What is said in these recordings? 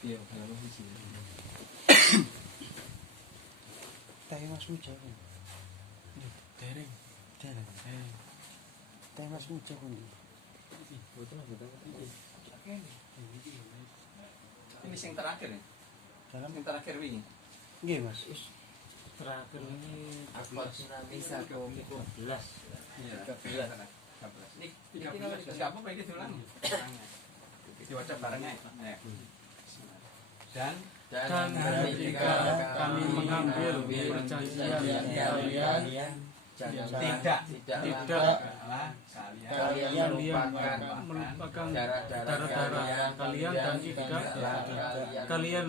Iya, kalau siji. Teh Mas Muja. Dereng. Teh Mas Muja pundi? Betul. Ini sing terakhir ya? Dalam Yang terakhir wingi. nggih Mas. Terakhir ini Akbar tsunami 13. Iya. 13. Ini 13. Enggak apa-apa ini diulang. Diwaca barengnya. Ya. Dan dan ketika kami mengambil perjanjian kalian tidak kalian melupakan darah-darah kalian dan tidak kalian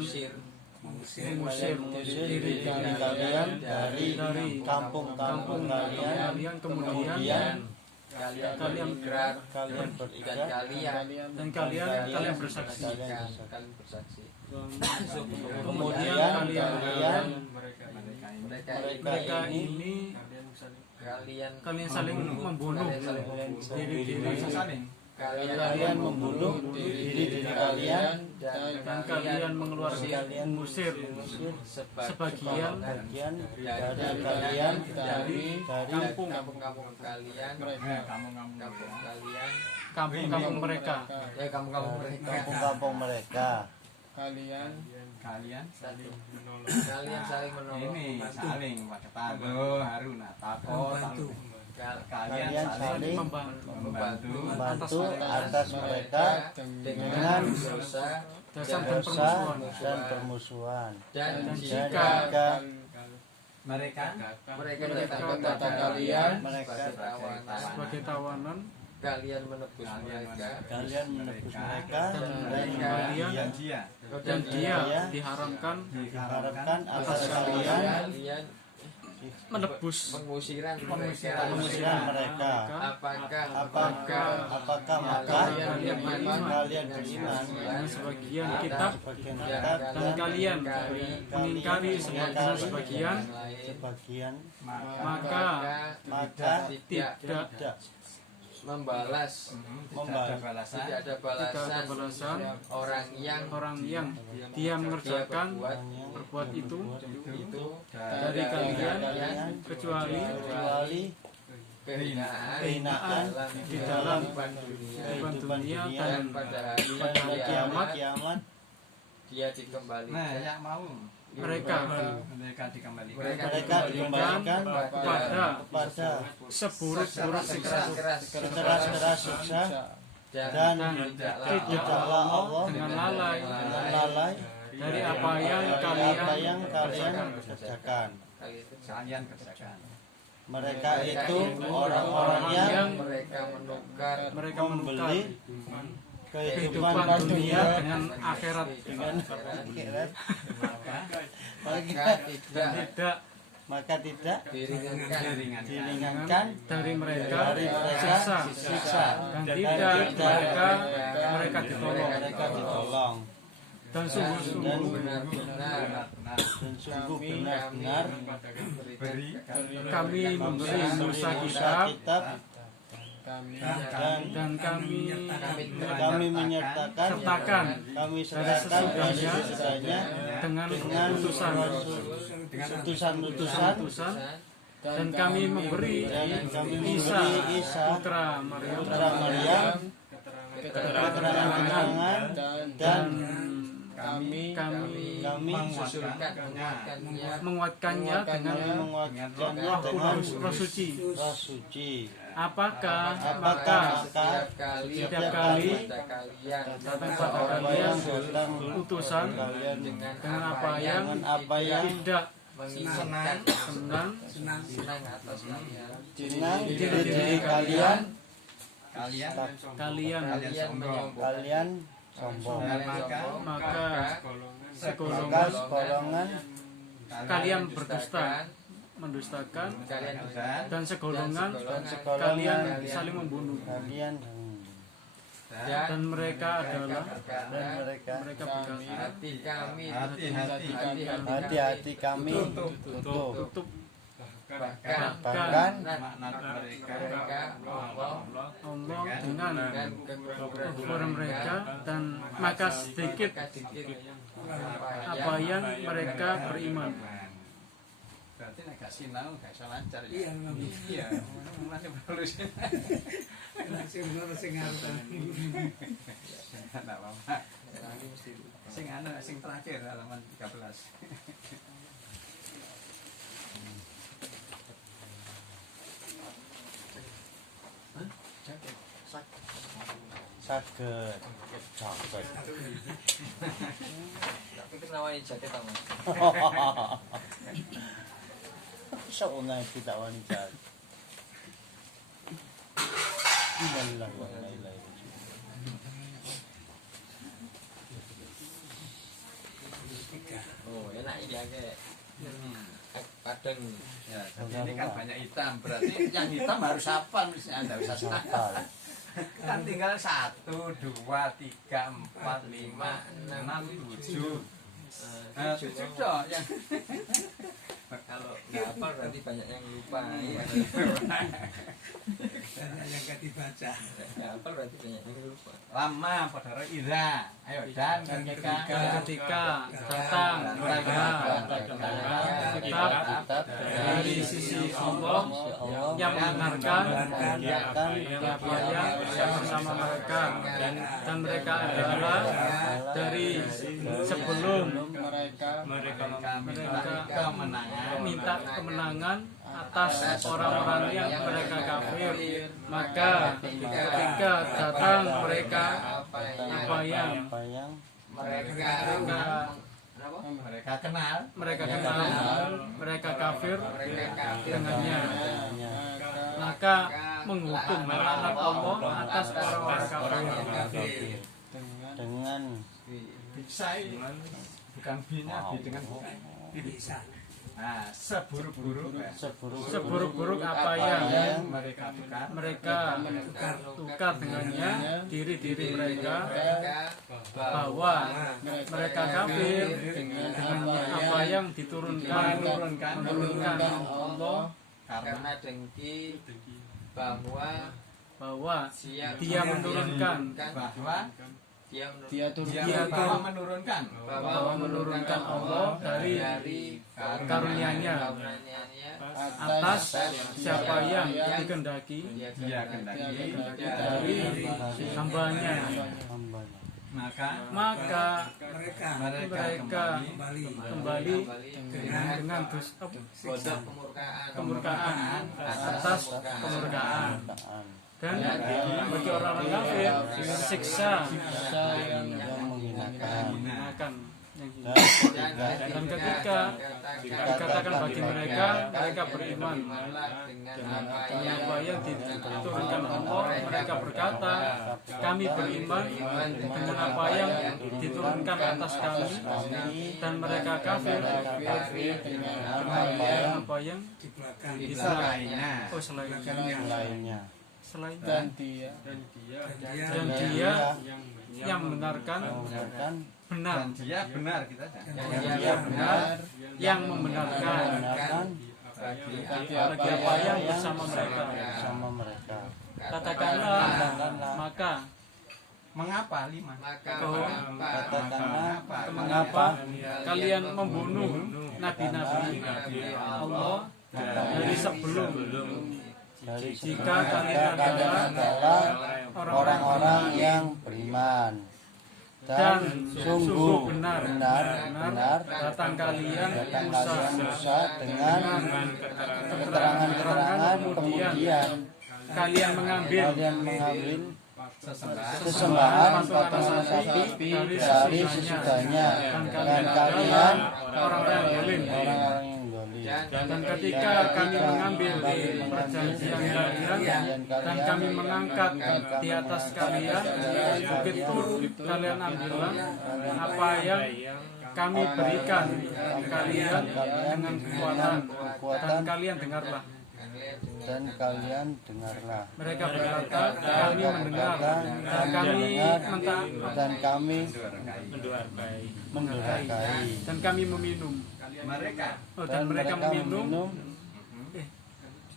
mengusir diri kalian dari kampung kalian kemudian kalian berikat dan kalian bersaksi. Kemudian kalian mereka ini kalian saling membunuh diri kalian membunuh diri kalian dan kalian mengusir sebagian dari kalian dari kampung-kampung kalian kampung-kampung mereka. kampung-kampung mereka. kalian saling menolong. ini saling pakai tago haruna tapo kalian saling membantu atas mereka dengan dosa dan permusuhan. dan jika mereka datang kalian sebagai tawanan kalian menebus mereka dan dia diharamkan atas kalian menebus pengusiran mereka. Apakah maka kalian beriman dengan sebagian kitab dan kalian mengingkari sebagian maka tidak membalas tidak ada balasan orang yang dia mengerjakan berbuat itu dari kalian kecuali kehinaan di dalam kehidupan dunia dan dan pada pada hari kiamat dia dikembalikan. nah yang mau mereka dikembalikan kepada seburuk-buruk siksa sekeras siksa dan tidaklah Allah dengan lalai dari apa yang kalian kerjakan. kalian kerjakan Mereka itu orang-orang yang mereka membeli kehidupan kehidupan dunia dunia dengan akhirat maka tidak diringankan dari mereka siksa dan tidak mereka ditolong dan sungguh-sungguh benar-benar kami memberi Musa kitab dan kami menyertakan sesudahnya dengan utusan dan kami memberi Isa putra Maryam keterangan dan kami menguatkannya dengan Roh Suci. Apakah setiap kali datang pada kalian utusan dengan apa yang tidak senang senang diri kalian sombong, maka segolongan kalian mendustakan dan segolongan kalian saling membunuh dan mereka adalah hati-hati kami tutup bahkan makna mereka Allah Allah dengan dengan kekufuran mereka, dan maka sedikit apa yang mereka beriman. berarti nek gak sinau gak iso lancar ya. Iya, mulane perlu sinau. Sing ngarep. Enggak apa-apa. Sing terakhir halaman 13. saged saged tapi kenawani jaket sama sok nang tidak wanita innalillahi wa inna ilaihi raji'un. oh enak ini agak kadang Ya, jadi ini kan banyak hitam, berarti yang hitam harus apa misalnya Anda bisa Hafal. kan tinggal 1, 2, 3, 4, 5, 6, 7. 7 dong yang kalau nggak hafal berarti banyak yang lupa Banyak yang gak dibaca. nggak hafal berarti banyak yang lupa lama pada ira. Ayo dan ketika Ketika datang mereka kitab dari sisi Allah yang mendengarkan apa yang bersama mereka, dan mereka adalah dari sebelum mereka minta kemenangan, minta kemenangan atas orang-orang yang mereka kafir, maka ketika datang mereka apa yang mereka mereka kenal mereka kenal, mereka kafir dengannya, maka menghukum laknat Allah atas orang-orang kafir. dengan bisa bukan bina dengan Bisa. nah seburuk-buruk ya. Seburuk-buruk apa yang mereka tukar mereka tukar dengannya diri-diri mereka, bahwa mereka kafir dengan apa yang menurunkan Allah, karena dengki bahwa bahwa dia dia menurunkan bahwa dia dia Dia bahwa menurunkan bahwa menurunkan Allah dari karunia-Nya atas siapa yang dikehendaki dia kendaki dari hambanya, hambanya maka maka Mereka mereka kembali kembali dengan bodoh kemurkaan atas kemurkaan, keadaan dan bagi orang-orang kafir siksa yang menghinakan akan dan dan ketika dikatakan bagi mereka beriman dengan dengan apa yang diturunkan Allah, mereka berkata kami beriman dengan apa yang diturunkan atas kami, dan mereka kafir dengan apa yang di belakang di selainnya lainnya selainnya, dan dia dan dia yang membenarkan mengucapkan benar, dan dia benar kita dia benar yang membenarkan bagi bagi apa yang bersama mereka. sama mereka Katakanlah, maka mengapa 5 katakanlah mengapa kalian membunuh nabi-nabi Allah dari sebelum, dari jika kalian adalah orang-orang yang beriman dan sungguh benar datang kalian Musa dengan keterangan-keterangan, kemudian kalian mengambil sesembahan potongan sapi dari sesudahnya, dan kalian orang-orang yang zalim. orang-orang yang zalim. Dan ketika kami mengambil perjanjian kalian dan kami mengangkat di atas kalian bukit Tur, kalian ambillah apa yang kami berikan kalian dengan kekuatan, dan kalian dengarlah. Dan kalian dengarlah. Mereka berkata, kami mendengar dan kami dan kami mendurhakai, dan kami meminum. mereka Dan mereka meminum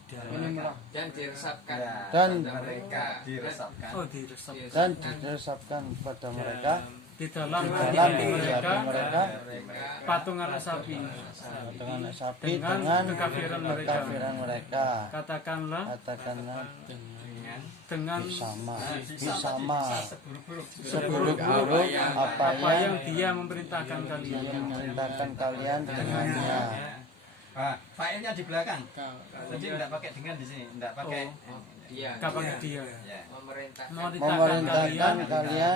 dan diresapkan Dan pada mereka diresapkan Oh, diresap. dan diresapkan pada mereka Di dalam di hati dalam mereka hati mereka patung anak sapi. dengan sapi Dengan dengan kekafiran mereka. kekafiran mereka. Katakanlah Katakanlah dengan bersama seburuk-buruk seburuk-buruk apa apa yang yang dia memerintahkan kalian. dia memerintahkan kalian dengannya. Failnya di belakang. Jadi enggak pakai dengan di sini, enggak pakai dia Gak pakai dia. ya. Memerintahkan kalian dengannya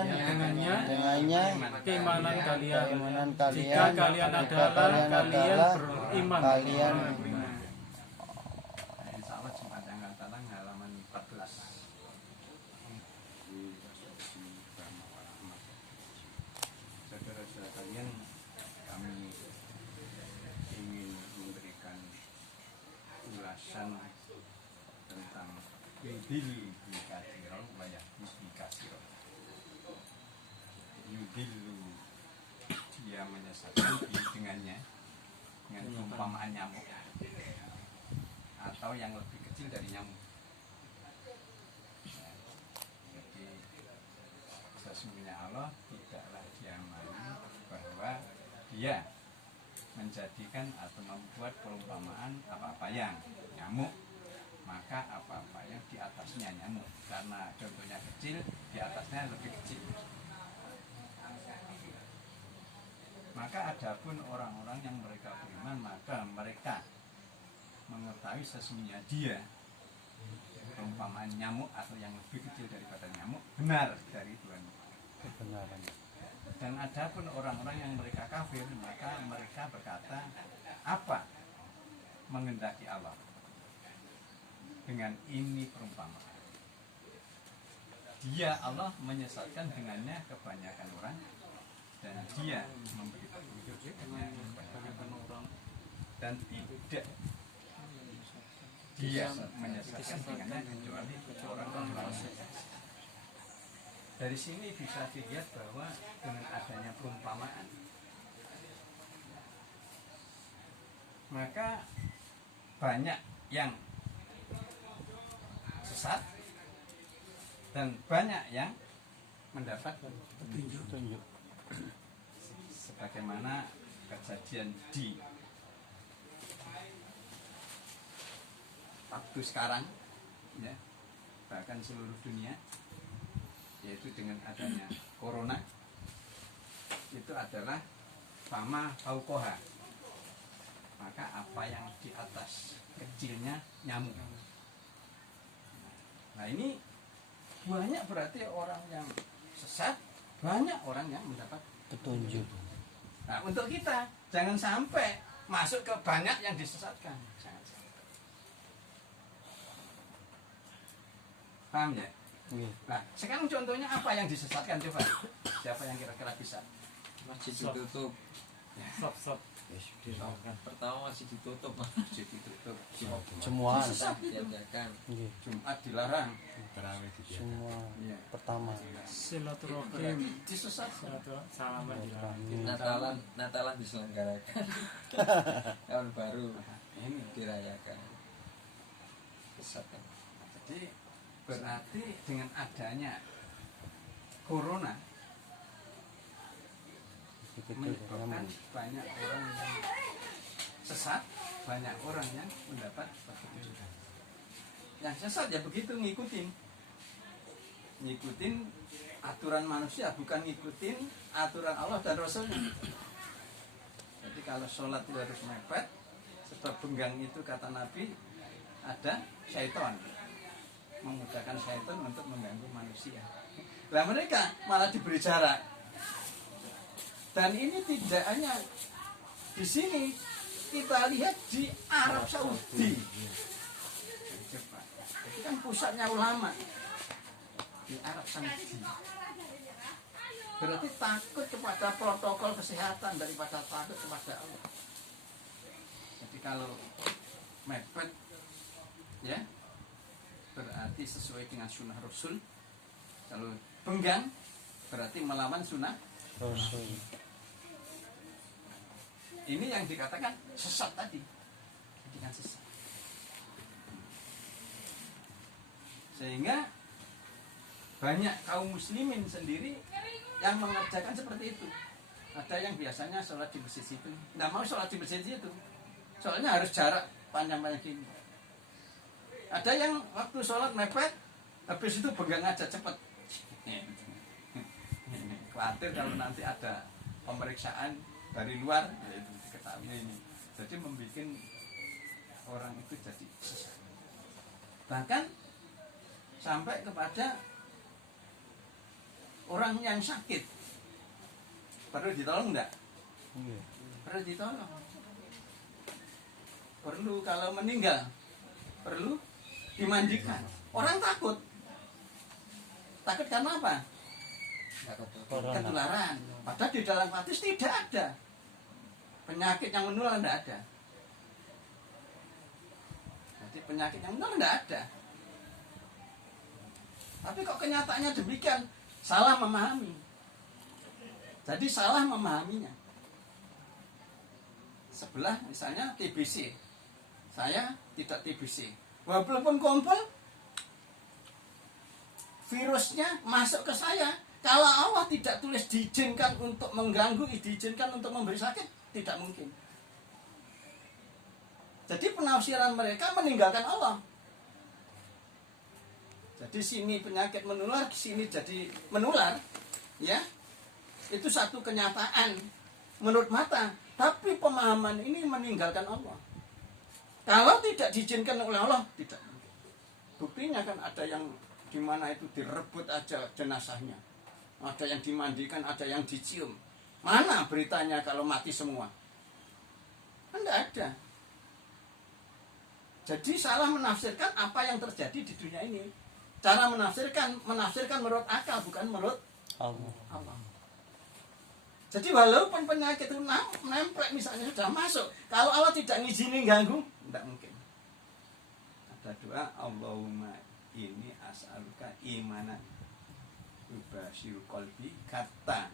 dengannya keimanan kalian. keimanan Jika kalian. kalian Jika adalah kalian adalah beriman. kalian Insya Allah Jumat yang akan datang halaman 14. Saudara-saudara kalian, kami ingin memberikan ulasan tentang yudil bikasiro wayah bikasiro. Yudilu, dia menyesatkan dengannya dengan perumpamaan nyamuk atau yang lebih kecil dari nyamuk. Jadi sesungguhnya Allah tidaklah dia mau bahwa dia menjadikan atau membuat perumpamaan apa-apa yang nyamuk, maka apa-apa yang di atasnya nyamuk, karena contohnya kecil, di atasnya lebih kecil. Maka adapun orang-orang yang mereka beriman, maka mereka mengetahui sesungguhnya dia perumpamaan nyamuk atau yang lebih kecil daripada nyamuk benar dari Tuhan. kebenaran. Dan adapun orang-orang yang mereka kafir, maka mereka berkata, apa menghendaki Allah dengan ini perumpamaan? Dia Allah menyesatkan dengannya kebanyakan orang, dan dia memberi petunjuk dengannya kebanyakan orang, dan tidak dia menyesatkan dengannya kecuali orang-orang. Dari sini bisa dilihat bahwa dengan adanya perumpamaan, maka banyak yang sesat dan banyak yang mendapat Tunjuk. sebagaimana kejadian di waktu sekarang, ya, bahkan seluruh dunia, yaitu dengan adanya corona, itu adalah sama fauqoha, maka apa yang di atas kecilnya nyamuk. Nah ini banyak berarti orang yang sesat, banyak orang yang mendapat Petunjuk. Nah, untuk kita jangan sampai masuk ke banyak yang disesatkan. Jangan sampai. Paham ya? Iya. Nah, sekarang contohnya apa yang disesatkan, coba? Siapa yang kira-kira bisa? masjid ditutup. Stop. Pertama masih ditutup, Masjid ditutup, Semua. diadakan. Iya. Jumat dilarang. Semua Iya. pertama. Silaturahim. Disesatkan. Salaman dilarang. Natalan diselenggarakan. Tahun baru Ini dirayakan. Kesatan. jadi berarti dengan adanya corona menyebabkan banyak orang yang sesat, banyak orang yang mendapat petunjuk. Yang sesat ya begitu, ngikutin aturan manusia, bukan ngikutin aturan Allah dan Rasulnya. Jadi kalau sholat itu harus mepet, sebab benggang itu kata Nabi ada syaitan, memudahkan syaitan untuk mengganggu manusia. Lah mereka malah diberi jarak. Dan ini tidak hanya di sini, kita lihat di Arab Saudi. Coba, itu kan pusatnya ulama di Arab Saudi. Berarti takut kepada protokol kesehatan daripada takut kepada Allah. Jadi kalau mepet, ya, berarti sesuai dengan sunnah Rasul. Kalau benggang, berarti melawan sunnah Rasul. ini yang dikatakan sesat tadi. Dengan sesat. Sehingga banyak kaum muslimin sendiri yang mengerjakan seperti itu. Ada yang biasanya sholat di masjid itu, nggak mau sholat di masjid itu, soalnya harus jarak panjang-panjang gini. Ada yang waktu sholat mepet, habis itu pegang aja cepet. Khawatir kalau nanti ada pemeriksaan dari luar, ya itu diketahui ini. Jadi membuat orang itu jadi sesat. Bahkan sampai kepada orang yang sakit perlu ditolong enggak? Iya. Perlu ditolong. Perlu kalau meninggal perlu dimandikan. Orang takut. Takut karena apa? Corona. Ketularan. Padahal di dalam hadis tidak ada penyakit yang menular, tidak ada. Jadi penyakit yang menular tidak ada. Tapi kok kenyataannya demikian, salah memahami. Jadi salah memahaminya. Sebelah misalnya TBC, saya tidak TBC. Walaupun kumpul, virusnya masuk ke saya. Kalau Allah tidak tulis diizinkan untuk mengganggu, diizinkan untuk memberi sakit, tidak mungkin. Jadi penafsiran mereka meninggalkan Allah. Jadi sini penyakit menular, sini jadi menular, ya. Itu satu kenyataan menurut mata, tapi pemahaman ini meninggalkan Allah. Kalau tidak diizinkan oleh Allah, tidak mungkin. Buktinya kan ada yang di mana itu direbut aja jenazahnya. Ada yang dimandikan, ada yang dicium. Mana beritanya kalau mati semua? Kan tidak ada. Jadi salah menafsirkan apa yang terjadi di dunia ini. Cara menafsirkan menurut akal, bukan menurut Allah. Jadi walaupun penyakit itu nempel misalnya sudah masuk, kalau Allah tidak ngizinin ganggu, tidak mungkin. Ada doa, Allahumma ini as'aluka imanan yubashiru qalbi kata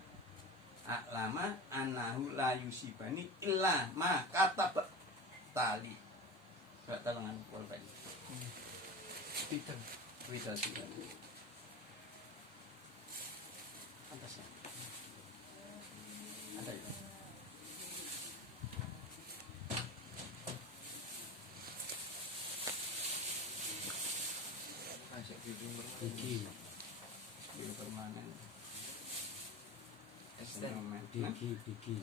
a'lama annahu la yusibani illa ma katab tali. Batalkan polpen. Tidak. Tidak. Atasnya. Ada ya? Diki. Biru permanen. Fenomen. Diki.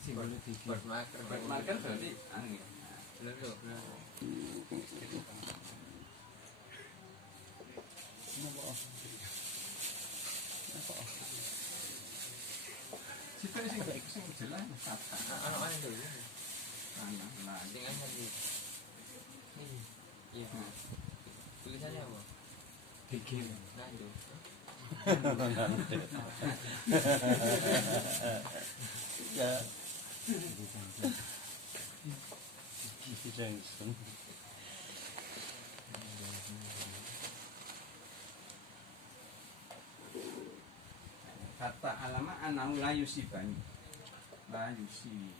Simbolnya diki. Buat Marker berarti angin. Kita sing jelas kata. Anak-anak dulu. Anak lain. Sing aja di. Iya. Tulisannya apa? Diki. Nando. Ya. Diki Johnson. Kata alama anau la yusibani. La yusibani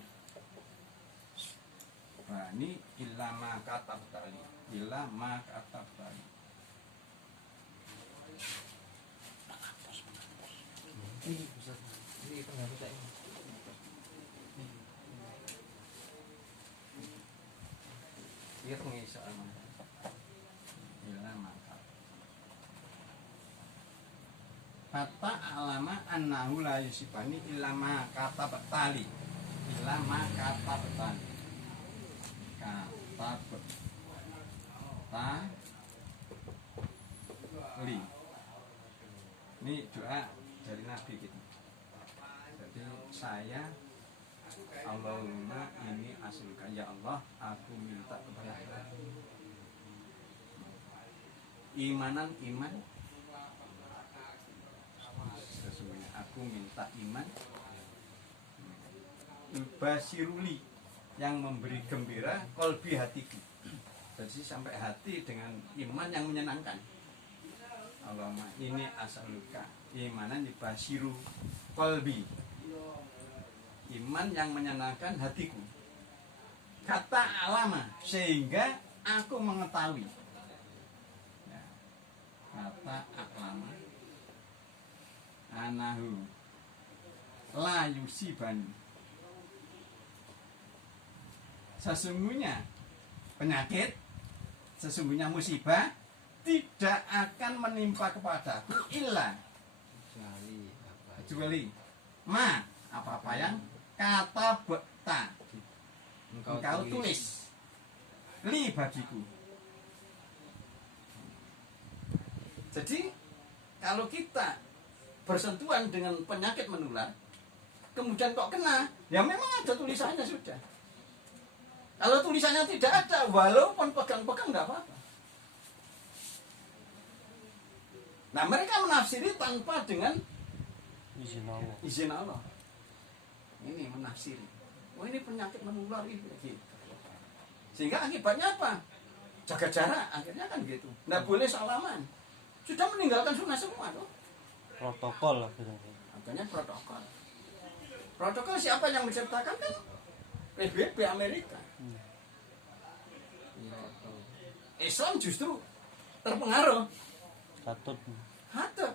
illa ma katab tali. Illa ma katab tali. Ini pengaruh tak ini. Dia pengisi alama. Illa ma katab. Kata alama annahu la yusibani illa ma katab tali. Illa ma katab tali. Katab tali. Ini doa dari Nabi gitu. Jadi saya Allahumma ini asluka, ya Allah, aku minta kepada iman sesungguhnya aku minta iman basiruli yang memberi gembira kolbi hatiku. Jadi sampai hati dengan iman yang menyenangkan. Allahumma ini asaluka imanan basiru kolbi, iman yang menyenangkan hatiku. Kata alama sehingga aku mengetahui. kata aklama anahu la yusibani, sesungguhnya penyakit, sesungguhnya musibah tidak akan menimpa kepadaku illa kecuali ma apa-apa yang kata bekta engkau tulis li bagiku. Jadi kalau kita bersentuhan dengan penyakit menular kemudian kok kena, ya memang ada tulisannya sudah. Kalau tulisannya tidak ada, walaupun pegang-pegang nggak apa-apa. Nah mereka menafsiri tanpa dengan izin Allah. izin Allah. Ini menafsiri. Oh ini penyakit menular ini gitu. Sehingga akibatnya apa? Jaga jarak, akhirnya kan gitu. Nggak boleh salaman. Sudah meninggalkan sunnah semua tuh. Protokol lah gitu. Akhirnya protokol. Protokol siapa yang menciptakan kan? PBB Amerika. Islam justru terpengaruh. Katut. Hatep.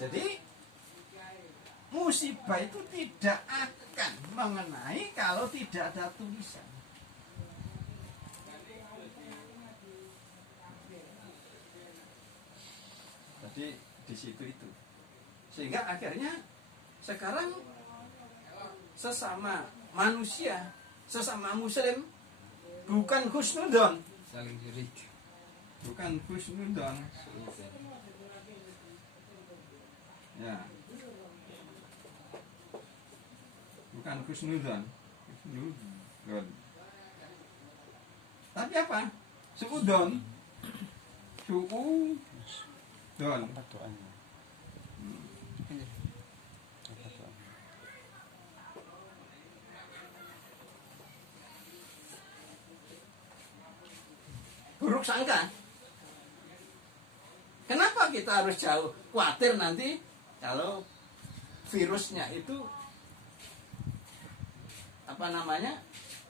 Jadi musibah itu tidak akan mengenai kalau tidak ada tulisan. Jadi di situ itu. Sehingga akhirnya sekarang sesama manusia, sesama muslim bukan husnudon, saling sirik. bukan husnudon. Ya. Bukan husnudon. Husnudon. Tapi apa? Suudon. Suudon. Apa doanya? Apa doanya? Buruk sangka. Kenapa kita harus jauh? Khawatir nanti kalau virusnya itu apa namanya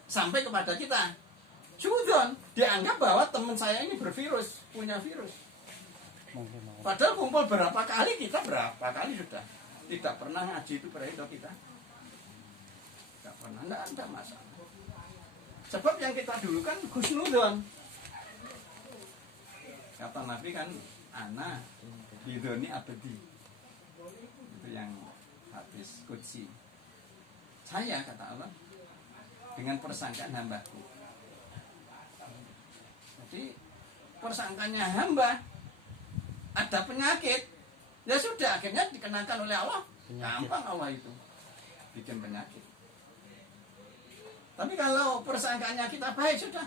sampai kepada kita. Suudon, dianggap bahwa teman saya ini bervirus, punya virus. Mungkin. Padahal kumpul berapa kali, kita berapa kali sudah tidak pernah ngaji itu beredar kita. Tidak pernah, tidak ada masalah. Sebab yang kita dulu kan husnudon. Kata Nabi kan, ana bidoni abadi. Itu yang hadis qudsi. Saya kata Allah dengan persangkaan hambaku. Jadi persangkanya hamba ada penyakit, ya sudah akhirnya dikenakan oleh Allah. Penyakit. Gampang Allah itu bikin penyakit. Tapi kalau persangkanya kita baik sudah